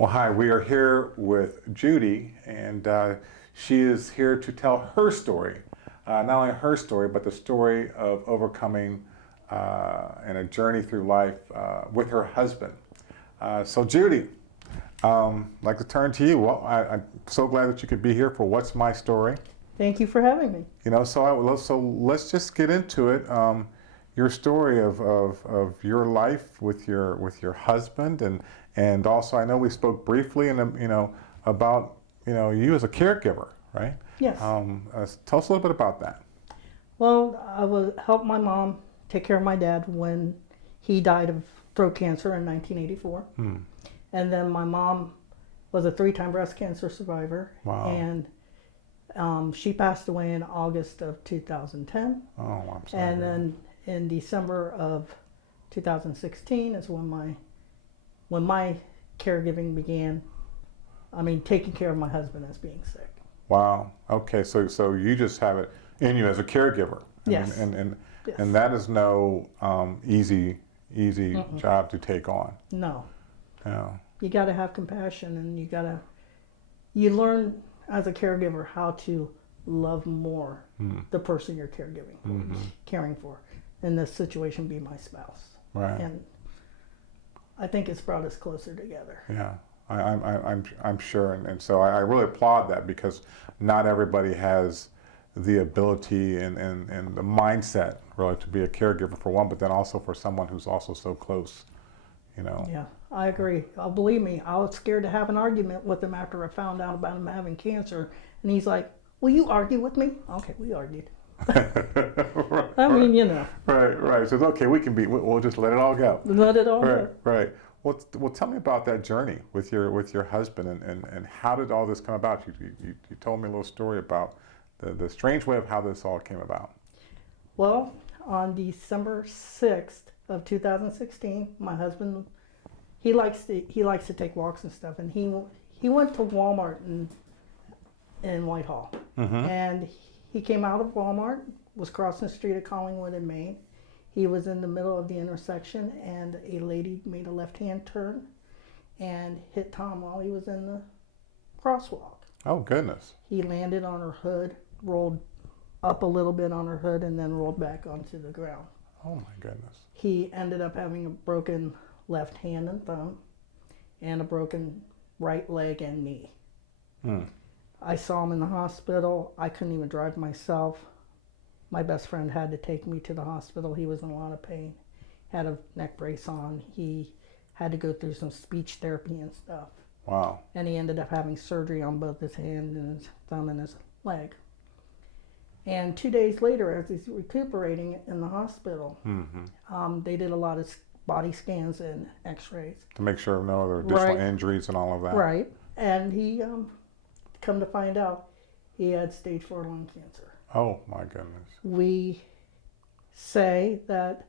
Well, hi, we are here with Judie, and she is here to tell her story. Not only her story, but the story of overcoming and a journey through life with her husband. So, Judie, I'd like to turn to you. Well, I'm so glad that you could be here for What's My Story. Thank you for having me. So let's just get into it. Your story of your life with your husband, and also I know we spoke briefly about you as a caregiver, right? Yes. Tell us a little bit about that. Well, I was helped my mom take care of my dad when he died of throat cancer in 1984. And then my mom was a 3-time breast cancer survivor. Wow. And she passed away in August of 2010. Oh, I'm sorry. And then in December of 2016 is when my caregiving began. I mean, taking care of my husband as being sick. Wow. Okay. So you just have it in you as a caregiver. Yes. And that is no easy job to take on. No. No. You got to have compassion, and you learn as a caregiver how to love more the person you're caring for. In this situation, be my spouse. Right. And I think it's brought us closer together. Yeah, I'm sure, and so I really applaud that, because not everybody has the ability and the mindset really to be a caregiver for one, but then also for someone who's also so close, Yeah, I agree. Believe me, I was scared to have an argument with him after I found out about him having cancer, and he's like, "Will you argue with me?" Okay, we argued. Right, I mean, Right. So okay, we'll just let it all go. Let it all go. Right. Well, tell me about that journey with your husband, and how did all this come about? You told me a little story about the strange way of how this all came about. Well, on December 6th of 2016, my husband, he likes to take walks and stuff, and he went to Walmart in Whitehall, and he came out of Walmart, was crossing the street at Collingwood in Maine. He was in the middle of the intersection, and a lady made a left-hand turn and hit Tom while he was in the crosswalk. Oh, goodness. He landed on her hood, rolled up a little bit on her hood, and then rolled back onto the ground. Oh, my goodness. He ended up having a broken left hand and thumb, and a broken right leg and knee. I saw him in the hospital. I couldn't even drive myself. My best friend had to take me to the hospital. He was in a lot of pain. Had a neck brace on. He had to go through some speech therapy and stuff. Wow. And he ended up having surgery on both his hand and his thumb and his leg. And 2 days later, as he's recuperating in the hospital, they did a lot of body scans and x-rays. To make sure no other additional injuries and all of that. Right. And he, come to find out, he had stage 4 lung cancer. Oh, my goodness. We say that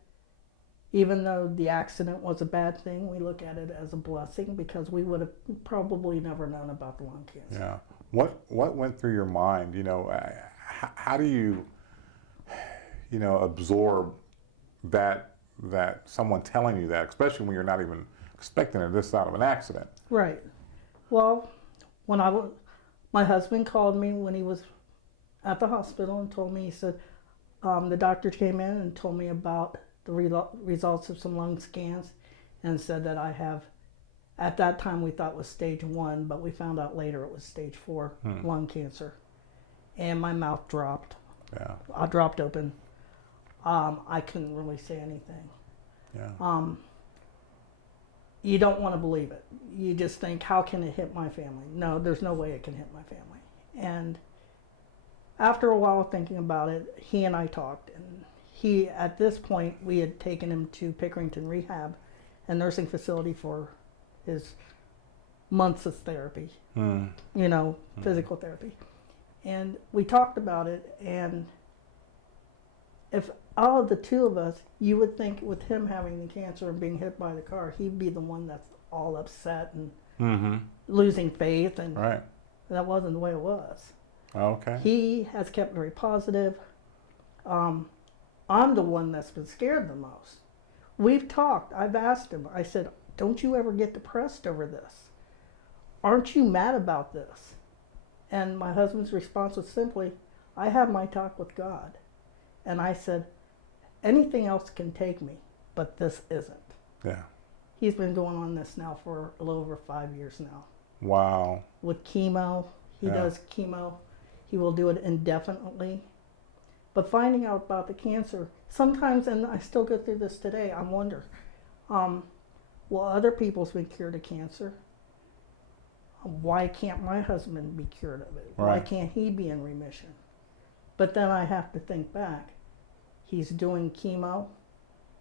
even though the accident was a bad thing, we look at it as a blessing, because we would have probably never known about the lung cancer. Yeah. What went through your mind? How do you, absorb that someone telling you that, especially when you're not even expecting it, this out of an accident? Right. Well, my husband called me when he was at the hospital and told me, he said, the doctor came in and told me about the results of some lung scans, and said that I have, at that time we thought was stage 1, but we found out later it was stage 4 lung cancer. And my mouth dropped. Yeah. I dropped open. I couldn't really say anything. Yeah. You don't want to believe it. You just think, how can it hit my family? No, there's no way it can hit my family. And after a while of thinking about it, he and I talked, and at this point, we had taken him to Pickerington Rehab, a nursing facility for his months of therapy, physical therapy. And we talked about it, and if out of the two of us, you would think with him having the cancer and being hit by the car, he'd be the one that's all upset and losing faith, and that wasn't the way it was. Okay. He has kept very positive. I'm the one that's been scared the most. We've talked. I've asked him. I said, don't you ever get depressed over this? aren't you mad about this? And my husband's response was simply, I have my talk with God. And I said, anything else can take me, but this isn't. Yeah. He's been going on this now for a little over 5 years now. Wow. With chemo, he does chemo. He will do it indefinitely. But finding out about the cancer, sometimes, and I still go through this today, I wonder, well, other people's been cured of cancer. Why can't my husband be cured of it? Why Right. can't he be in remission? But then I have to think back. He's doing chemo.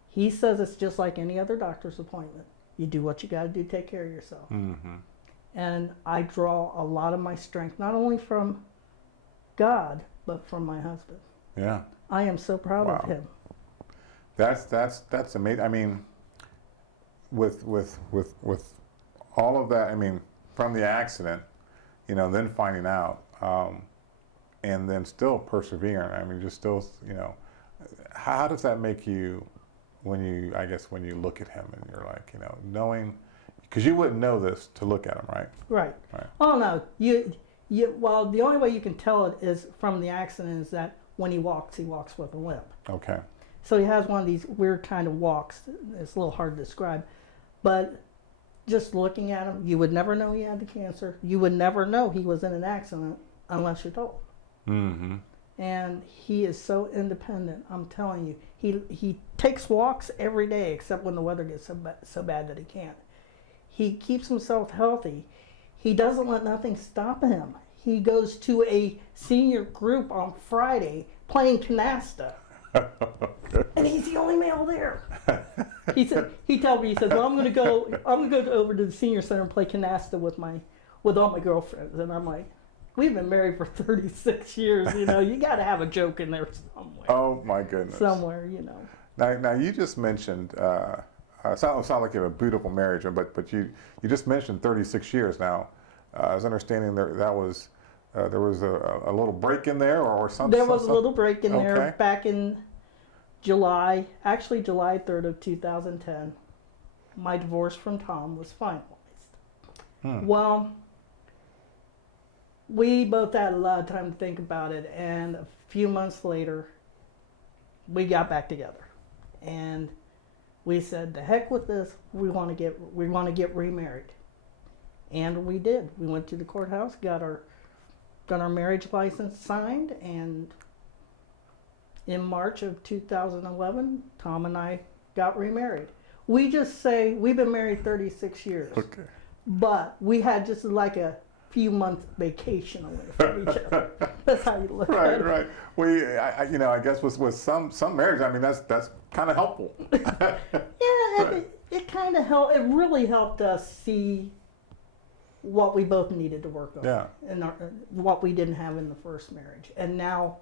He says it's just like any other doctor's appointment. You do what you got to do to take care of yourself. Mm-hmm. And I draw a lot of my strength, not only from God, but from my husband. Yeah. I am so proud Wow. of him. That's amazing. I mean, with all of that, I mean, from the accident, you know, then finding out, and then still persevering. I mean, just still, you know, how does that make you when you, I guess, when you look at him and you're like, you know, knowing, because you wouldn't know this to look at him, right? Right. Right. Oh no, well, the only way you can tell it is from the accident is that when he walks with a limp. Okay. So he has one of these weird kind of walks. It's a little hard to describe, but just looking at him, you would never know he had the cancer. You would never know he was in an accident unless you're told. Mm-hmm. And he is so independent. I'm telling you, he takes walks every day, except when the weather gets so bad that he can't. He keeps himself healthy. He doesn't let nothing stop him. He goes to a senior group on Friday playing canasta. And he's the only male there. He said, he told me, he said, well, I'm gonna go over to the senior center and play canasta with all my girlfriends. And I'm like, we've been married for 36 years, you know, you gotta have a joke in there somewhere. Oh my goodness. Somewhere, you know. Now you just mentioned, sound like you have a beautiful marriage, but you just mentioned 36 years now. I was understanding there was a little break in there or something. There was a little break in there Okay. back in July 3rd of 2010. My divorce from Tom was finalized. Well, we both had a lot of time to think about it, and a few months later, we got back together, and we said, "The heck with this! We want to get remarried," and we did. We went to the courthouse, got our marriage license signed, and in March of 2011, Tom and I got remarried. We just say we've been married 36 years, Okay. but we had just like a few months vacation away from each other. That's how you look at Right, it. right. I guess with some marriage, I mean that's kind of helpful. Yeah, Right. it kind of helped. It really helped us see what we both needed to work on, Yeah. and what we didn't have in the first marriage. And now,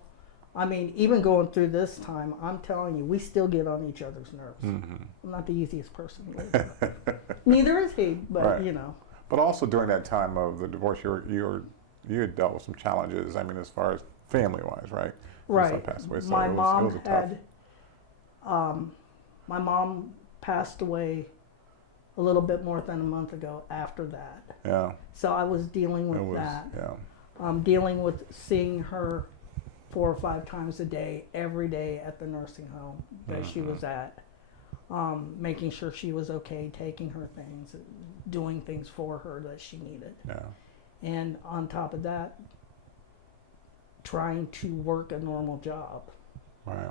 I mean, even going through this time, I'm telling you, we still get on each other's nerves. Mm-hmm. I'm not the easiest person to live with. Neither is he, but Right. you know. But also during that time of the divorce, you had dealt with some challenges. I mean, as far as family wise, right? Your son Right. passed away, so My it was mom a tough. had, my mom passed away a little bit more than a month ago after that. Yeah. So I was dealing It with was. that. Yeah. Dealing with seeing her 4 or 5 times a day, every day at the nursing home that she was at. Making sure she was okay, taking her things, doing things for her that she needed. Yeah. And on top of that, trying to work a normal job. Right.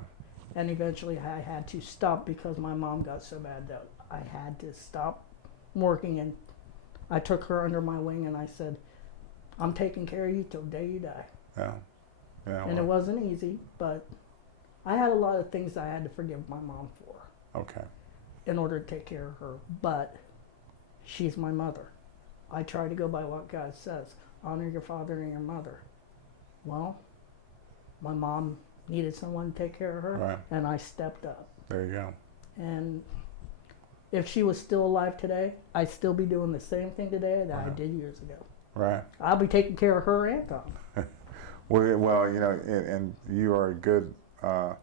And eventually I had to stop because my mom got so bad that I had to stop working, and I took her under my wing and I said, I'm taking care of you till the day you die. Yeah. Yeah. And it wasn't easy, but I had a lot of things I had to forgive my mom for Okay. in order to take care of her. But she's my mother. I try to go by what God says. Honor your father and your mother. Well, my mom needed someone to take care of her, Right. and I stepped up. There you go. And if she was still alive today, I'd still be doing the same thing today that I Wow. did years ago. Right. I'll be taking care of her and Tom. Well, you know, and you are a good, a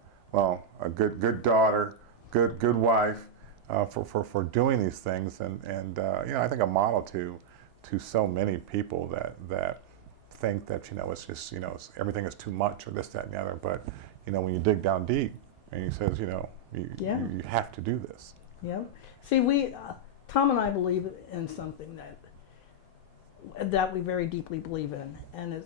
good daughter, good wife, for doing these things, and you know, I think a model to so many people that think that, it's just, everything is too much or this, that, and the other. But, when you dig down deep and he says, Yeah. you have to do this. Yeah. See, Tom and I believe in something that we very deeply believe in, and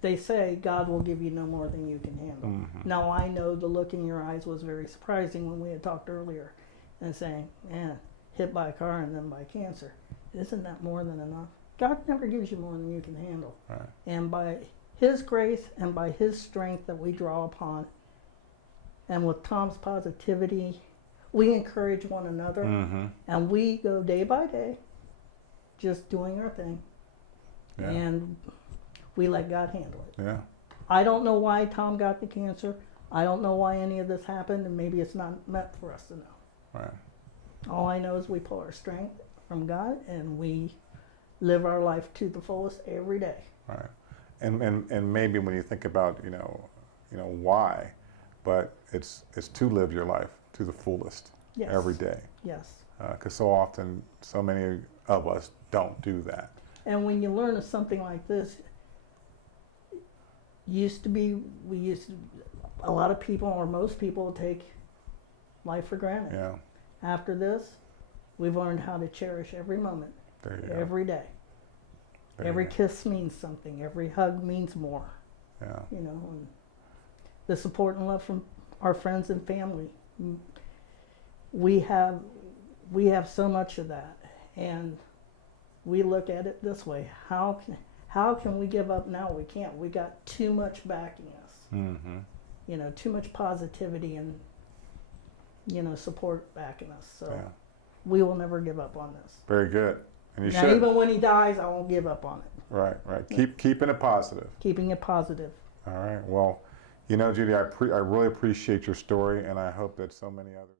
they say God will give you no more than you can handle. Mm-hmm. Now I know the look in your eyes was very surprising when we had talked earlier, and saying, "Man, hit by a car and then by cancer, isn't that more than enough?" God never gives you more than you can handle, Right. and by His grace and by His strength that we draw upon, and with Tom's positivity, we encourage one another, Mm-hmm. and we go day by day, just doing our thing, Yeah. and we let God handle it. Yeah. I don't know why Tom got the cancer. I don't know why any of this happened, and maybe it's not meant for us to know. Right. All I know is we pull our strength from God, and we live our life to the fullest every day. Right. And maybe when you think about, why, but it's to live your life to the fullest Yes. every day. Yes. Because so often, so many of us don't do that. And when you learn of something like this, a lot of people, or most people, take life for granted. Yeah. After this, we've learned how to cherish every moment, There you go. every day. There you Every go. kiss means something. Every hug means more. Yeah. And the support and love from our friends and family. We have so much of that, and we look at it this way: how can we give up now? We can't. We got too much backing us. Mm-hmm. Too much positivity and support backing us. So Yeah. we will never give up on this. Very good. And you Now, should. even when he dies, I won't give up on it. Right. Right. Keeping it positive. Keeping it positive. All right. Well, Judy, I really appreciate your story, and I hope that so many others.